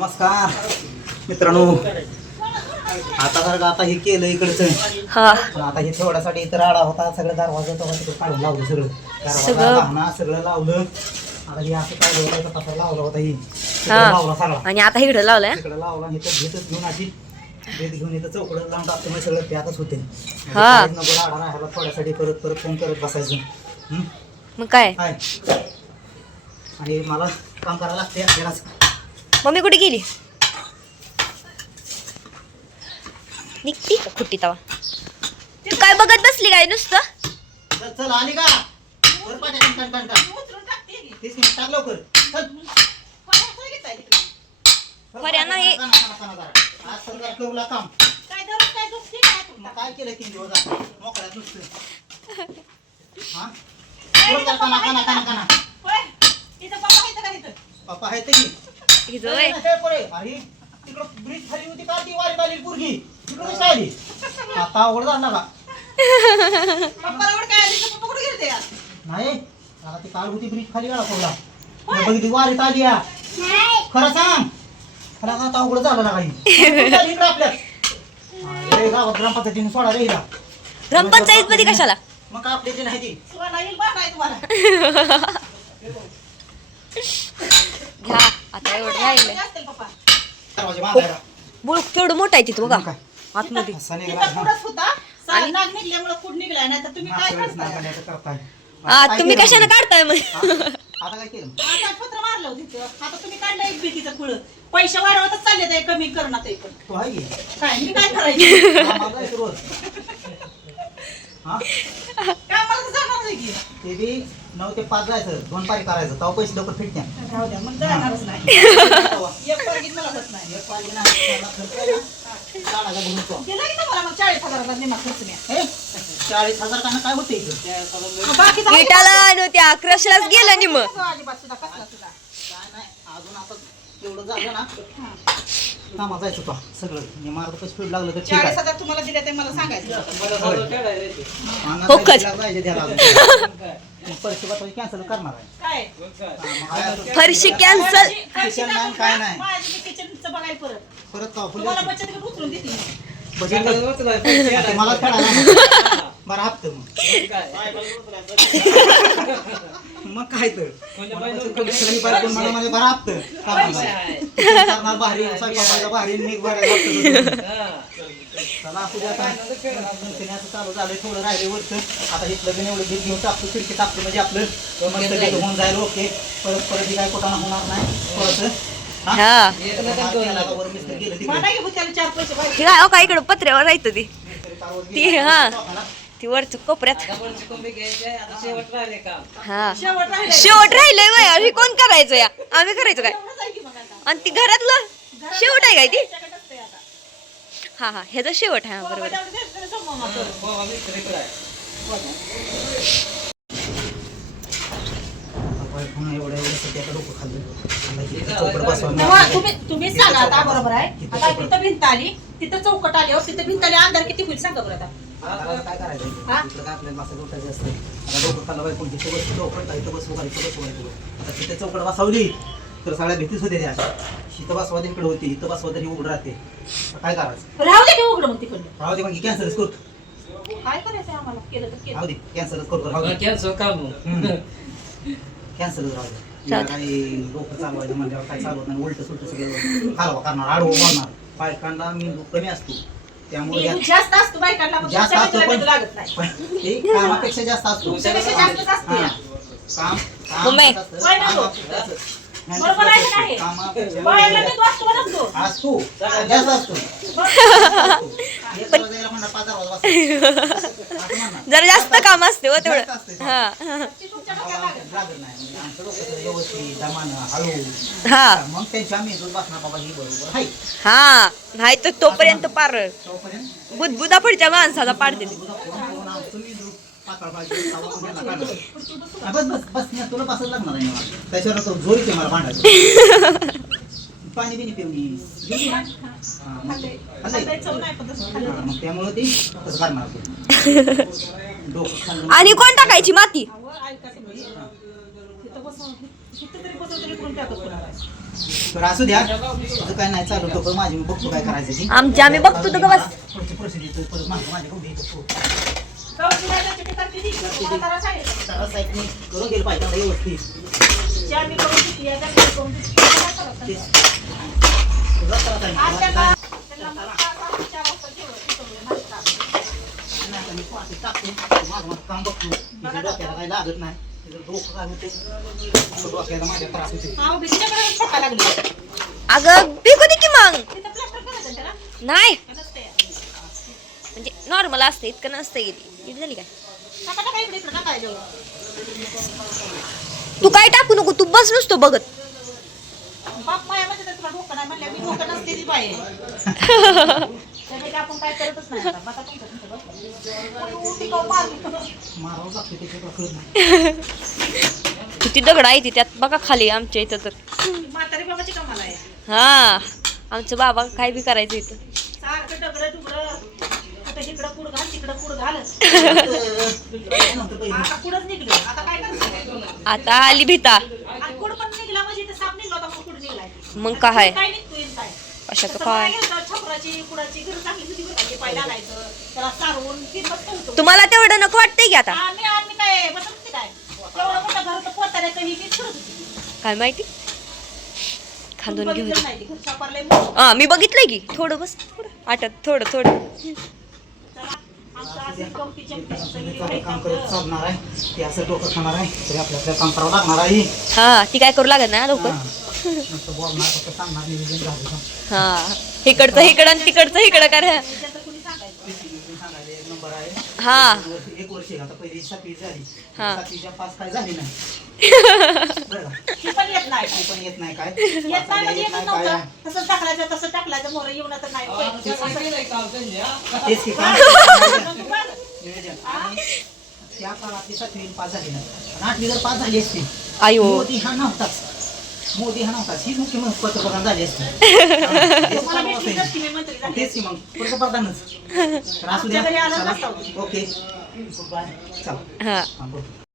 नमस्कार मित्रांनो, आता हे केलं इकडचं. आता हे थोड्यासाठी इथं राडा होता, सगळं दरवाजा काढून लावलं, सगळं लावलं. आता हे असं काढलं तसा लावला होता, ही लावला सगळा आणि आता इकडे लावलाय, इकडे लावला. इथं घेतच घेऊन अशी भेट घेऊन इथं चौकडं लावून टाकतो, मग सगळं त्यातच होते. नको राडा राहायला थोड्यासाठी परत फोन करत बसायचं. मग काय आणि मला काम करायला लागते. मम्मी कुठे गेली? निघती का खुट्टी तवा? काय बघत बसली काय नुसतं? चल आली का? बऱ्या नाही काय केलं 3 दिवस मोकळ्यात नुसतं. पप्पा आहे ते की तिकडं ब्रिज खाली होती का ती वारीत आलेली पोरगी तिकडे काय आली? आता अवघड झाला का? नाही आता ती काल होती ब्रिज खाली वेळा पडला, बघितली वारीत आली. खरं सांग, खरं आता अवघड झालं ना काही आपल्यात गावात ग्रामपंचायतीने सोडा रे. ग्रामपंचायत मध्ये कशाला? मग काय आपल्याची नाही ती घ्या आता एवढं राहिलंय. दरवाजे बांधायला बुळूक केवढं मोठं आहे तिथं बघा आतमध्ये. तुम्ही कशाने काढताय मग? आता काय केलं? पत्र मारलं होतं आता तुम्ही काढलं एक भीतीचं खुळ. पैसे वाढवतच चालले ते, कमी करणार ते पण तू आहे की? काय मी काय करायचं? कामाला जायचं रोज. कामाला तर जाणार नाही की. ते बी 9 ते 5 जायचं, 2 पारी करायचं, तेव्हा पैसे लवकर फिटत्या. राहू द्या, मग जाणारच नाही. एक पारगीत मला होत नाही. एक पारी नाही, त्याला खर्च आहे ना, काढायला बोलून तो. दिला की तुम्हाला मग 40,000 निम्मा खर्च नाही. हे, 40,000 का काय होते इथं? बाकीचा विटाला आणि त्या क्रशलाच गेला निम. अजिबात सुद्धा कसला सुद्धा काय नाही, अजून आता एवढं झालं ना कामाला जायचं तो सगळं. आणि मार्ग पैसे फिट लागलं तर ठीक आहे. 40,000 तुम्हाला दिले ते मला सांगायचं. हो कच. पैसे बसवायचे कॅन्सल करणार आहे. काय फरशी कॅन्सल. किचन नाही, काय नाही. माझं मी किचनचं बघायला परत परत का तुम्हाला बचत गट उचलून देते मी. मला खेळायला बरं हप्ते मग काय तर बरं हप्त करणार भारी स्वयंपाकाला भारी निघ चला असू द्या. चालू झालंय, थोडं राहिले वरचं. आता इथलं बी एवढं भीत घेऊन टाकतो, खिडकी टाकतो, म्हणजे आपलं मस्त होऊन जाईल. ओके, परत काय कोटाना होणार नाही. थोडंसं मला की त्याला 4 पैसे पाहिजे. काय काय इकडं पत्र्यावर राहतं ती ती वरच कोपऱ्यात. हा शेवट राहिलं. शेवट राहिलंय वय. हे कोण करायचं या? आम्ही करायचं काय? आणि ती घरातलं शेवट आहे काय ती? हा हा ह्याचा शेवट आहे. बरोबर. तुम्ही सांगा आता. बरोबर आहे. आता तिथं भिंत आली, तिथं चौकट आली, तिथं भिंत आली, अंधार किती होईल सांगा बरं आता. काय करायचं? आपल्याला बसायला उठायचं असतं. आता डोकं खाल्लं पाहिजे, कोणती इथं चौकट इथं बसवू आता तिथे चौकट बसवली तर सगळ्या भीतीच होते त्या. इथं बसवा इकडे होती, इथं बसवा तरी उघड राहते. काय करायचं? राहू दे की उघडं मग तिकडलं. राहू दे, मग कॅन्सलच करतो. काय करायचं आम्हाला? केलं तर केलं. राहू दे, कॅन्सलच करतो. राहू दे, कॅन्सलच राहू दे. काही डोकं चालवायचं म्हणजे काय चालवत नाही, उलट सुलट सगळं खालवा करणार, आडवं मारणार. पायकांना मेंदू कमी असतो, त्यामुळे जास्त असतो बायकांना, पण जास्त असतो, सगळ्यांना पण लागत नाही. हे कामापेक्षा जास्त असतो. त्यापेक्षा जास्तच असतो या. मम्मी. बरोबर आहे का नाही? बायाला मी वाचतो का नसतो? असतो, जास्त असतो. जरा जास्त काम असते हो तेवढं. हा ती तुमच्या डोक्याला लागत नाही. हा मग त्यांच्या मेंदूत बसणार बाबा ही बरोबर आहे. हा नाही तर तोपर्यंत पार तोपर्यंत बुदबुदा पुढच्या माणसाला पाडते. बस बस बस तुला बसायला लागणार आहे मला. त्याच्यावर तो जोरीच आहे मला भांडायचं. पाणी बिनी पिऊन मग त्यामुळे ते तसं करणार. आणि कोण टाकायची माती? तिथं बसवून तिथं तरी बसवून तरी कोण टाकत कोणाला तर असू द्या तुझं काय नाही चालू तो पण माझी मी बघतो काय करायचं ती आम्ही बघतो तर का बस पुढची प्रोसिजर परत माझ्या बघू देतो करून गेलं पाहिजे आता व्यवस्थित तेच. तुझा त्रास आहे. नाही तर मी पाठी टाकतो. माझं काम बघतो. तिच्या डोक्याला काही लागत नाही. तिचं डोकं काय होते? डोक्याला माझ्या त्रास होते. अगं बिकू दे की मग नाही म्हणजे नॉर्मल असते इतकं नसतं गेली झाली काय तू काय टाकू नको तू बस नुसतो बघत बाप माया म्हणजे तुला डोकं नाही म्हणल्या मी डोकं नसते ती बाई आपण काय करतच नाही आता. आता तुमचं मारावं लागतं त्याच्याकडे कळत नाही. किती दगड आहे ती त्यात बघा खाली आमच्या इथं तर म्हातारी बाबाची कमाल आहे हा आमचं बाबा काय बी करायचं इथं सारखं डगडं डुगडं कुठं इकडं कुड घाल तिकडं कुड घाल नंतर पहिली. आता कुडच निघलं आता काय करायचं आता आली भीता आणि कुड पण निघला म्हणजे इथं साप निघला होता मग कुड निघलाय मग काय काय निघतो येईल काय अशाचं तसं काय बघायला गेलं तर छपराची कुडाची घर चांगली होती बरं का. हे पाय लागायचं त्याला सारवून तीन वाजता होतो तुम्हाला तेवढं नको वाटतंय की आता आम्ही काय बसत होते काय एवढं मोठं घर होतं पोताऱ्याचं ही मीच करत होती काय माहिती खांदून घेऊ बघितलं नाही ते घर सापडलंय मोठं. हा मी बघितलंय की थोडं बस थोडं आटत थोडं थोडं चला, आमचं असं गमती जमती सगळी काय काम बाई करत चालणार आहे ते असं डोकं खाणार आहे तरी आपल्याला काम करावं लागणार आहे. हा ती काय करू लागत ना लवकर हा. नुसतं बोलणार फक्त सांगणार नियोजन झालं का? हा इकडचं इकडं आणि तिकडचं इकडं कर त्याचं कुणी सांगायचं नियोजन सांगायला एक नंबर आहे. हा एक वर्ष आहे. आता पहिली 7वी झाली हा. 7वीच्या पास काय झाली नाही बरं का? ती पण येत नाही ती पण येत नाही काय येत नाही म्हणजे येत येतच नाही काय नव्हतं तसं टाकलायचं तसं टाकलायचं मोर येऊन तर नाही तेच की काम नियोजन आणि त्या काळात ती 7वी पास झाली नाही आणि 8वी जर पास झाली असती आयो मोदी हा नव्हताच हीच मुख्यमंत्री पंतप्रधान झाली असती मला भेटली नसती मी मंत्री झाली. तेच की मग पंतप्रधानच तर असू द्या आमच्या घरी आला चला. नसता. ओके गुड बाय चला हा हा, बोल.